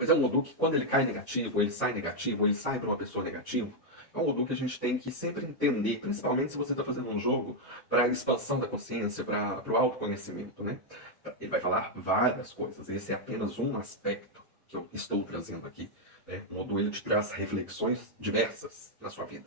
Mas é um Odô que, quando ele cai negativo, ou ele sai para uma pessoa negativo, é um Odô que a gente tem que sempre entender, principalmente se você está fazendo um jogo para a expansão da consciência, para o autoconhecimento, né? Ele vai falar várias coisas, esse é apenas um aspecto que eu estou trazendo aqui, né? Um Odô, ele te traz reflexões diversas na sua vida.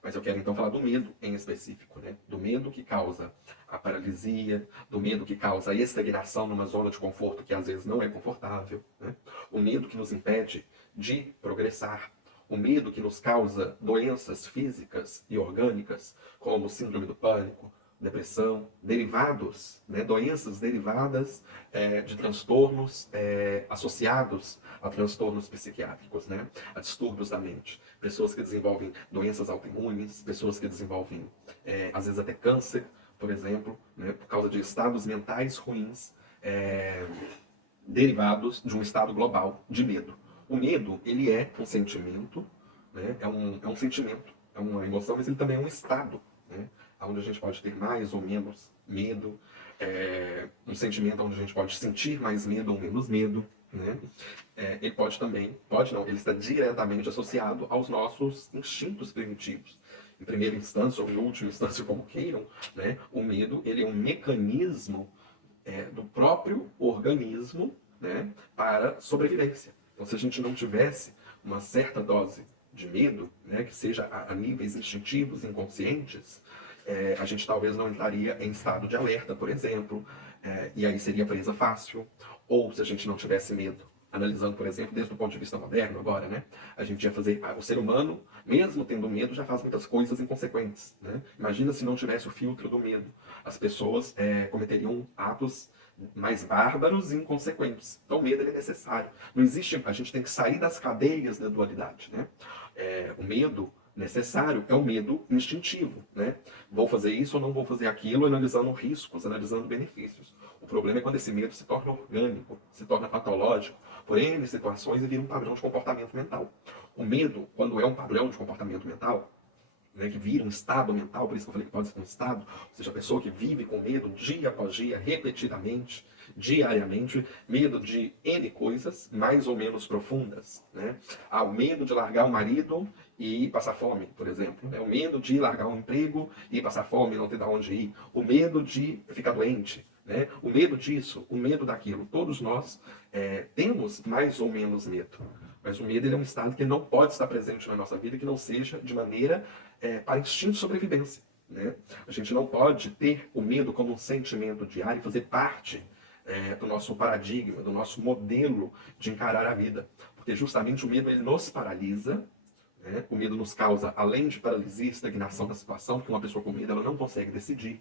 Mas eu quero então falar do medo em específico, né? Do medo que causa a paralisia, do medo que causa a estagnação numa zona de conforto que às vezes não é confortável, né? O medo que nos impede de progressar, o medo que nos causa doenças físicas e orgânicas, como síndrome do pânico, depressão, derivados, né, doenças derivadas de transtornos associados a transtornos psiquiátricos, né, a distúrbios da mente. Pessoas que desenvolvem doenças autoimunes, pessoas que desenvolvem, às vezes até câncer, por exemplo, né, por causa de estados mentais ruins, derivados de um estado global de medo. O medo, ele é um sentimento, né? É um sentimento, é uma emoção, mas ele também é um estado, né? Onde a gente pode ter mais ou menos medo, um sentimento onde a gente pode sentir mais medo ou menos medo, né? Ele pode também, pode não, ele está diretamente associado aos nossos instintos primitivos. Em primeira instância, ou em última instância, como queiram, né? O medo, ele é um mecanismo do próprio organismo, né, para sobrevivência. Então, se a gente não tivesse uma certa dose de medo, né, que seja a níveis instintivos, inconscientes, a gente talvez não entraria em estado de alerta, por exemplo, e aí seria presa fácil. Ou se a gente não tivesse medo, analisando, por exemplo, desde o ponto de vista moderno agora, né? A gente ia fazer, o ser humano, mesmo tendo medo, já faz muitas coisas inconsequentes, né? Imagina se não tivesse o filtro do medo. As pessoas cometeriam atos mais bárbaros e inconsequentes. Então o medo é necessário. Não existe, a gente tem que sair das cadeias da dualidade, né? O medo necessário é o medo instintivo, né? Vou fazer isso ou não vou fazer aquilo, analisando riscos, analisando benefícios. O problema é quando esse medo se torna orgânico, se torna patológico, por N situações e vira um padrão de comportamento mental. O medo, quando é um padrão de comportamento mental, né, que vira um estado mental, por isso que eu falei que pode ser um estado, ou seja, a pessoa que vive com medo dia após dia, repetidamente, diariamente, medo de N coisas, mais ou menos profundas, né? O medo de largar o marido e passar fome, por exemplo, né? O medo de largar um emprego e passar fome e não ter de onde ir, o medo de ficar doente, né? O medo disso, o medo daquilo, todos nós temos mais ou menos medo. Mas o medo, ele é um estado que não pode estar presente na nossa vida, que não seja de maneira para instinto de sobrevivência, né? A gente não pode ter o medo como um sentimento diário, fazer parte do nosso paradigma, do nosso modelo de encarar a vida. Porque justamente o medo, ele nos paralisa, né? O medo nos causa, além de paralisia e estagnação da situação, porque uma pessoa com medo ela não consegue decidir.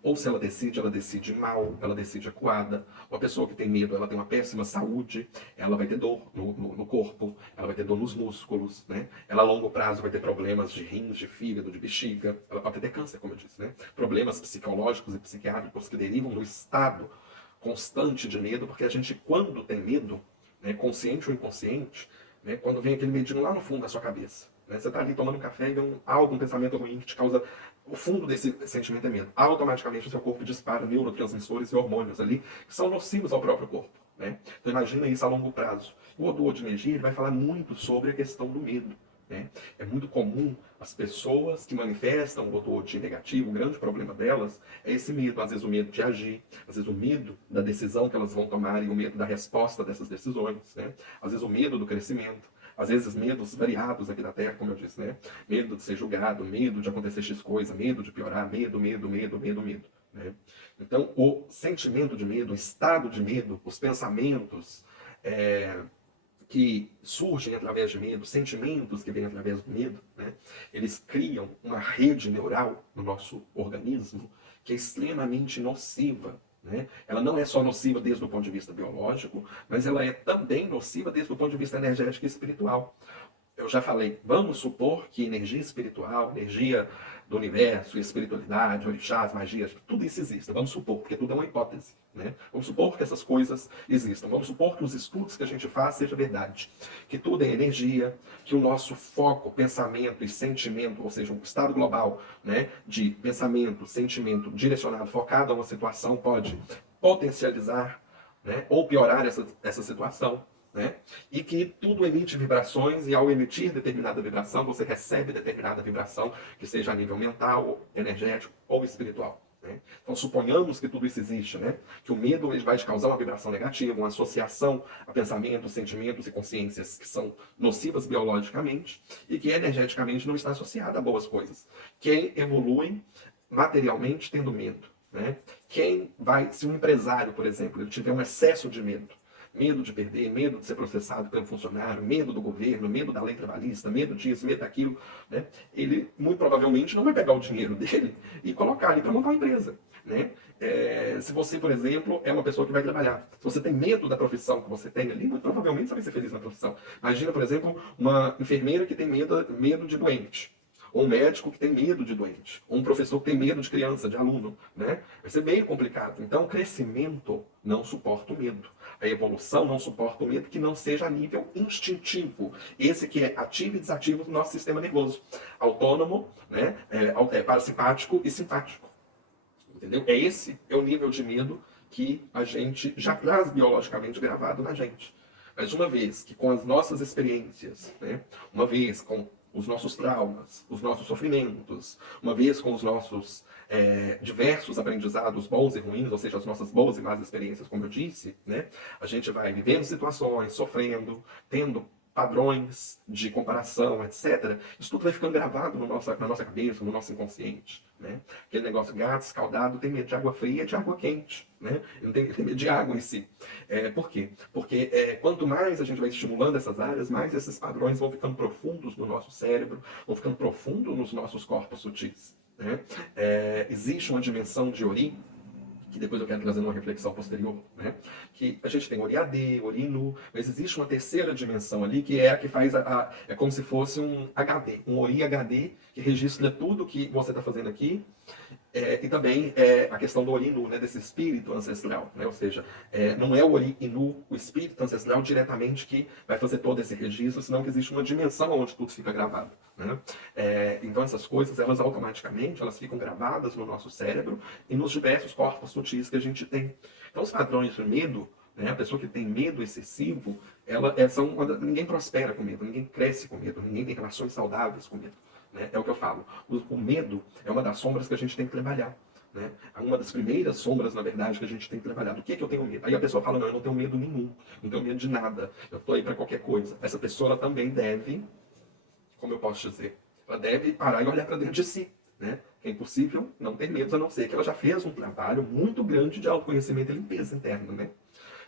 Ou se ela decide mal, ela decide acuada. Uma pessoa que tem medo, ela tem uma péssima saúde, ela vai ter dor no corpo, ela vai ter dor nos músculos, né? Ela a longo prazo vai ter problemas de rins, de fígado, de bexiga, ela pode ter câncer, como eu disse, né? Problemas psicológicos e psiquiátricos que derivam do estado constante de medo, porque a gente, quando tem medo, né, consciente ou inconsciente, né, quando vem aquele medinho lá no fundo da sua cabeça, né, você está ali tomando um café e vem um pensamento ruim que te causa. O fundo desse sentimento é medo. Automaticamente o seu corpo dispara neurotransmissores e hormônios ali que são nocivos ao próprio corpo, né? Então imagina isso a longo prazo. O Odô de energia ele vai falar muito sobre a questão do medo, né? É muito comum as pessoas que manifestam o Odô de negativo, o grande problema delas é esse medo. Às vezes o medo de agir, às vezes o medo da decisão que elas vão tomar e o medo da resposta dessas decisões, né? Às vezes o medo do crescimento. Às vezes medos variados aqui da Terra, como eu disse, né? Medo de ser julgado, medo de acontecer X coisa, medo de piorar, medo, medo, medo, medo, medo. Né? Então, o sentimento de medo, o estado de medo, os pensamentos que surgem através de medo, sentimentos que vêm através do medo, né? Eles criam uma rede neural no nosso organismo que é extremamente nociva, né? Ela não é só nociva desde o ponto de vista biológico, mas ela é também nociva desde o ponto de vista energético e espiritual. Eu já falei, vamos supor que energia espiritual, energia do universo, espiritualidade, orixás, magias, tudo isso exista. Vamos supor, porque tudo é uma hipótese, né? Vamos supor que essas coisas existam. Vamos supor que os estudos que a gente faz seja verdade. Que tudo é energia, que o nosso foco, pensamento e sentimento, ou seja, um estado global, né, de pensamento, sentimento direcionado, focado a uma situação, pode potencializar, né, ou piorar essa situação. né? E que tudo emite vibrações, e ao emitir determinada vibração, você recebe determinada vibração, que seja a nível mental, energético ou espiritual. Né? Então, suponhamos que tudo isso existe, né? Que o medo ele vai te causar uma vibração negativa, uma associação a pensamentos, sentimentos e consciências que são nocivas biologicamente e que energeticamente não está associada a boas coisas. Quem evolui materialmente tendo medo, né? Quem vai, se um empresário, por exemplo, ele tiver um excesso de medo, medo de perder, medo de ser processado pelo funcionário, medo do governo, medo da lei trabalhista, medo disso, medo daquilo, né? Ele muito provavelmente não vai pegar o dinheiro dele e colocar ali para montar uma empresa. Né? Se você, por exemplo, é uma pessoa que vai trabalhar, se você tem medo da profissão que você tem ali, muito provavelmente você vai ser feliz na profissão. Imagina, por exemplo, uma enfermeira que tem medo de doente. Ou um médico que tem medo de doente, ou um professor que tem medo de criança, de aluno, né? Vai ser meio complicado. Então, o crescimento não suporta o medo. A evolução não suporta o medo que não seja a nível instintivo. Esse que é ativo e desativo do nosso sistema nervoso. Autônomo, né? Parasimpático e simpático. Entendeu? Esse é o nível de medo que a gente já traz biologicamente gravado na gente. Mas uma vez que com as nossas experiências, né? Uma vez com os nossos traumas, os nossos sofrimentos, uma vez com os nossos diversos aprendizados bons e ruins, ou seja, as nossas boas e más experiências, como eu disse, né? A gente vai vivendo situações, sofrendo, tendo padrões de comparação, etc. Isso tudo vai ficando gravado na nossa cabeça, no nosso inconsciente. Né? Aquele negócio, gato escaldado tem medo de água fria e de água quente. Né? Não tem medo de água em si. Por quê? Porque quanto mais a gente vai estimulando essas áreas, mais esses padrões vão ficando profundos no nosso cérebro, vão ficando profundos nos nossos corpos sutis. Né? Existe uma dimensão de Ori, que depois eu quero trazer numa reflexão posterior, né? Que a gente tem Ori AD, Ori Nu, mas existe uma terceira dimensão ali, que é a que faz é como se fosse um HD, um Ori HD, que registra tudo que você está fazendo aqui, e também a questão do Ori Nu, né, desse espírito ancestral, né? Ou seja, não é o Ori Nu, o espírito ancestral diretamente que vai fazer todo esse registro, senão que existe uma dimensão onde tudo fica gravado. Né? Então essas coisas, elas automaticamente, elas ficam gravadas no nosso cérebro e nos diversos corpos sutis que a gente tem. Então os padrões de medo, né, a pessoa que tem medo excessivo, ninguém prospera com medo, ninguém cresce com medo, ninguém tem relações saudáveis com medo. Né? É o que eu falo. O medo é uma das sombras que a gente tem que trabalhar. Né? É uma das primeiras sombras, na verdade, que a gente tem que trabalhar. Do que eu tenho medo? Aí a pessoa fala, não, eu não tenho medo nenhum. Não tenho medo de nada. Eu estou aí para qualquer coisa. Essa pessoa ela também deve, como eu posso dizer, ela deve parar e olhar para dentro de si. Né? É impossível não ter medo, a não ser que ela já fez um trabalho muito grande de autoconhecimento e limpeza interna. Né?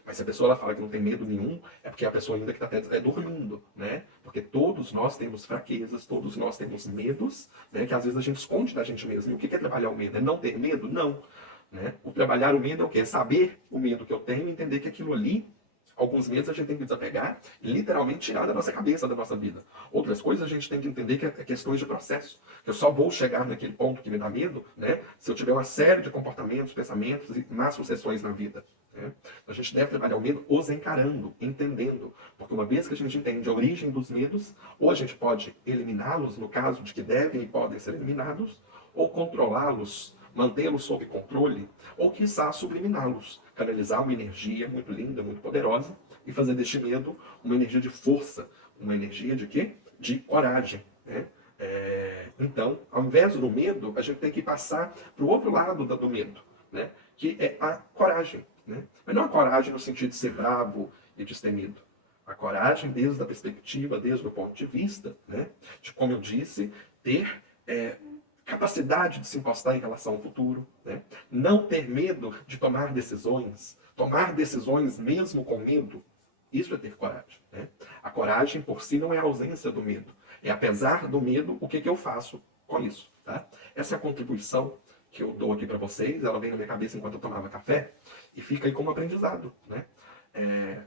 Mas se a pessoa ela fala que não tem medo nenhum, é porque a pessoa ainda que está dormindo, né? Porque todos nós temos fraquezas, todos nós temos medos, né? Que às vezes a gente esconde da gente mesmo. E o que é trabalhar o medo? É não ter medo? Não. Né? O trabalhar o medo é o quê? É saber o medo que eu tenho e entender que aquilo ali, alguns medos a gente tem que desapegar e literalmente tirar da nossa cabeça, da nossa vida. Outras coisas a gente tem que entender que é questões de processo. Eu só vou chegar naquele ponto que me dá medo, né? Se eu tiver uma série de comportamentos, pensamentos e más sucessões na vida. Né? A gente deve trabalhar o medo os encarando, entendendo. Porque uma vez que a gente entende a origem dos medos, ou a gente pode eliminá-los, no caso de que devem e podem ser eliminados, ou controlá-los, mantê-los sob controle, ou quiçá subliminá-los, canalizar uma energia muito linda, muito poderosa, e fazer deste medo uma energia de força, uma energia de quê? De coragem. Né? Então, ao invés do medo, a gente tem que passar para o outro lado do medo, né? Que é a coragem. Né? Mas não a coragem no sentido de ser bravo e destemido. A coragem desde a perspectiva, desde o ponto de vista, né? De, como eu disse, ter capacidade de se impostar em relação ao futuro, né? Não ter medo de tomar decisões mesmo com medo, isso é ter coragem. Né? A coragem por si não é a ausência do medo, é apesar do medo, o que eu faço com isso. Tá? Essa é a contribuição que eu dou aqui para vocês, ela vem na minha cabeça enquanto eu tomava café, e fica aí como aprendizado, né?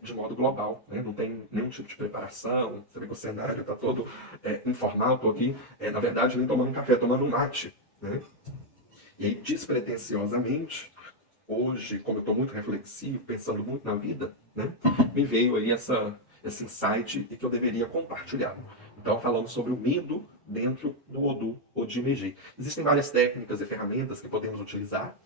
De modo global, né? Não tem nenhum tipo de preparação, você vê que o cenário está todo informal, estou aqui, na verdade, nem tomando um café, tomando um mate. Né? E aí, despretensiosamente, hoje, como eu estou muito reflexivo, pensando muito na vida, né? Me veio aí esse insight e que eu deveria compartilhar. Então, falando sobre o medo dentro do Odu Odi-Meji. Existem várias técnicas e ferramentas que podemos utilizar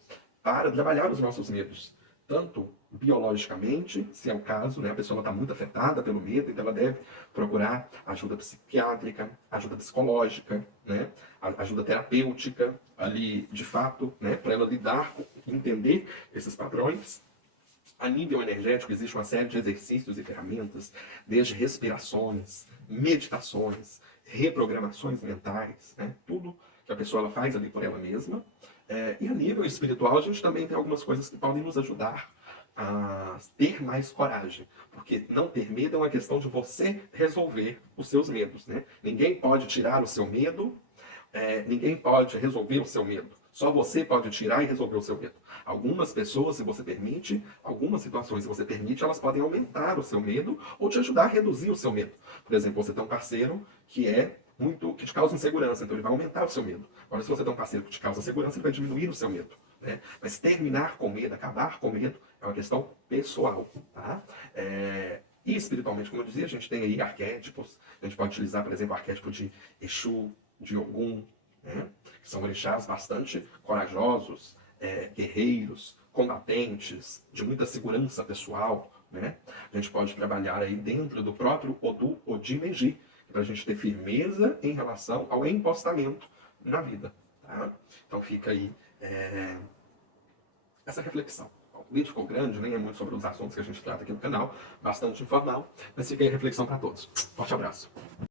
para trabalhar os nossos medos. tanto biologicamente, se é o caso, né, a pessoa está muito afetada pelo medo, então ela deve procurar ajuda psiquiátrica, ajuda psicológica, né, ajuda terapêutica, ali de fato, né, para ela lidar, entender esses padrões. A nível energético, existe uma série de exercícios e ferramentas, desde respirações, meditações, reprogramações mentais, né? Tudo que a pessoa ela faz ali por ela mesma. E a nível espiritual, a gente também tem algumas coisas que podem nos ajudar a ter mais coragem. Porque não ter medo é uma questão de você resolver os seus medos, né? Ninguém pode tirar o seu medo, ninguém pode resolver o seu medo. Só você pode tirar e resolver o seu medo. Algumas pessoas, se você permite, algumas situações, se você permite, elas podem aumentar o seu medo ou te ajudar a reduzir o seu medo. Por exemplo, você tem um parceiro que te causa insegurança, então ele vai aumentar o seu medo. Agora, se você tem um parceiro que te causa segurança, ele vai diminuir o seu medo. Né? Mas terminar com medo, acabar com medo, é uma questão pessoal. Tá? E espiritualmente, como eu dizia, a gente tem aí arquétipos. A gente pode utilizar, por exemplo, o arquétipo de Exu, de Ogum, né? Que são orixás bastante corajosos, guerreiros, combatentes, de muita segurança pessoal. Né? A gente pode trabalhar aí dentro do próprio Odu Odimeji, para a gente ter firmeza em relação ao empostamento na vida. Tá? Então fica aí essa reflexão. O vídeo ficou grande, nem é muito sobre os assuntos que a gente trata aqui no canal, bastante informal, mas fica aí a reflexão para todos. Forte abraço.